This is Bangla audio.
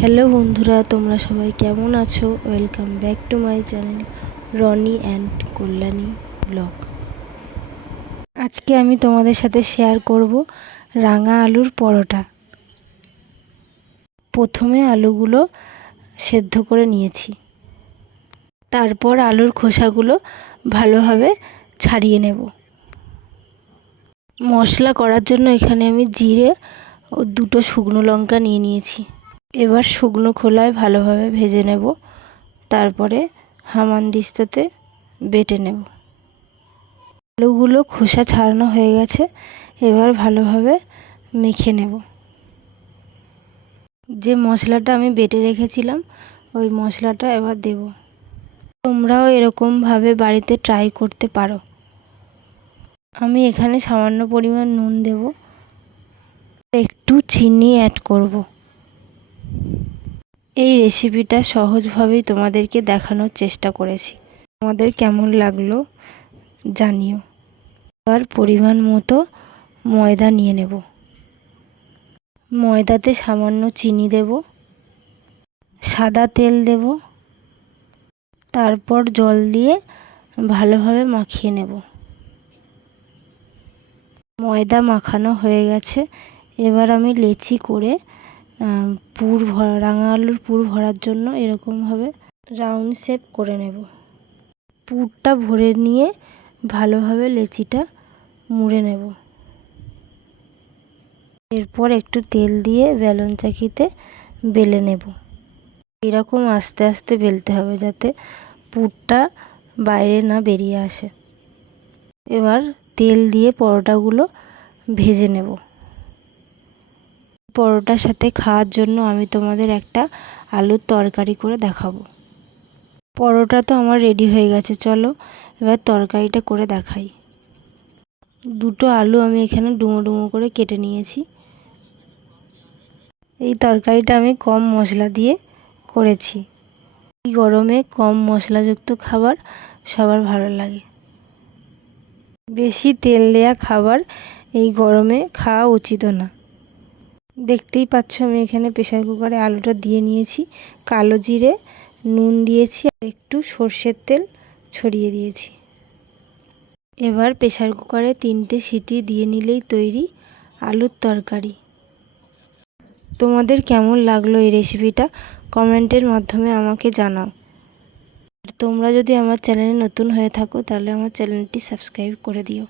হ্যালো বন্ধুরা, তোমরা সবাই কেমন আছো? Welcome back to my channel Rony and Kalyani blog আজকে আমি তোমাদের সাথে শেয়ার করব রাঙা আলুর পরোটা। প্রথমে আলুগুলো সেদ্ধ করে নিয়েছি। তারপর আলুর খোসাগুলো ভালোভাবে ছাড়িয়ে নেব। মশলা করার জন্য এখানে আমি জিরে ও দুটো শুকনো লঙ্কা নিয়ে নিয়েছি। এবার শুকনো খোলায় ভালোভাবে ভেজে নেব। তারপরে হামান হামানদিস্তাতে বেটে নেব। আলুগুলো খোসা ছাড়ানো হয়ে গেছে, এবার ভালোভাবে মেখে নেব। যে মশলাটা আমি বেটে রেখেছিলাম, ওই মশলাটা এবার দেব। তোমরাও এরকমভাবে বাড়িতে ট্রাই করতে পারো। আমি এখানে সামান্য পরিমাণ নুন দেব। একটু চিনি অ্যাড করব। এই রেসিপিটা সহজভাবেই তোমাদেরকে দেখানোর চেষ্টা করেছি। তোমাদের কেমন লাগল জানিও। এবার পরিমাণ মতো ময়দা নিয়ে নেব। ময়দাতে সামান্য চিনি দেব। সাদা তেল দেব। তারপর জল দিয়ে ভালোভাবে মাখিয়ে নেব। ময়দা মাখানো হয়ে গেছে। এবার আমি লেচি করে পুর ভরা রাঙা আলুর পুর ভরার জন্য এরকমভাবে রাউন্ড শেপ করে নেব। পুরটা ভরে নিয়ে ভালোভাবে লেচিটা মুড়ে নেব। এরপর একটু তেল দিয়ে বেলন চাকিতে বেলে নেব। এরকম আস্তে আস্তে বেলতে হবে যাতে পুরটা বাইরে না বেরিয়ে আসে। এবার তেল দিয়ে পরোটাগুলো ভেজে নেব। পরোটার সাথে খাওয়ার জন্য আমি তোমাদের একটা আলুর তরকারি করে দেখাবো। পরোটা তো আমার রেডি হয়ে গেছে, চলো এবার তরকারিটা করে দেখাই। দুটো আলু আমি এখানে ডুমো ডুমো করে কেটে নিয়েছি। এই তরকারিটা আমি কম মশলা দিয়ে করেছি। এই গরমে কম মশলাযুক্ত খাবার সবার ভালো লাগে। বেশি তেল দেওয়া খাবার এই গরমে খাওয়া উচিত না। দেখতেই পাচ্ছ আমি এখানে প্রেশার কুকারে আলুটা দিয়ে নিয়েছি। কালো জিরে, নুন দিয়েছি আর একটু সর্ষের তেল ছড়িয়ে দিয়েছি। এবার প্রেশার কুকারে তিনটে সিটি দিয়ে নিলেই তৈরি আলুর তরকারি। তোমাদের কেমন লাগল এই রেসিপিটা? কমেন্টের মাধ্যমে আমাকে জানাও। তোমরা যদি আমার চ্যানেলে নতুন হয়ে থাকো, তাহলে আমার চ্যানেলটি সাবস্ক্রাইব করে দিও।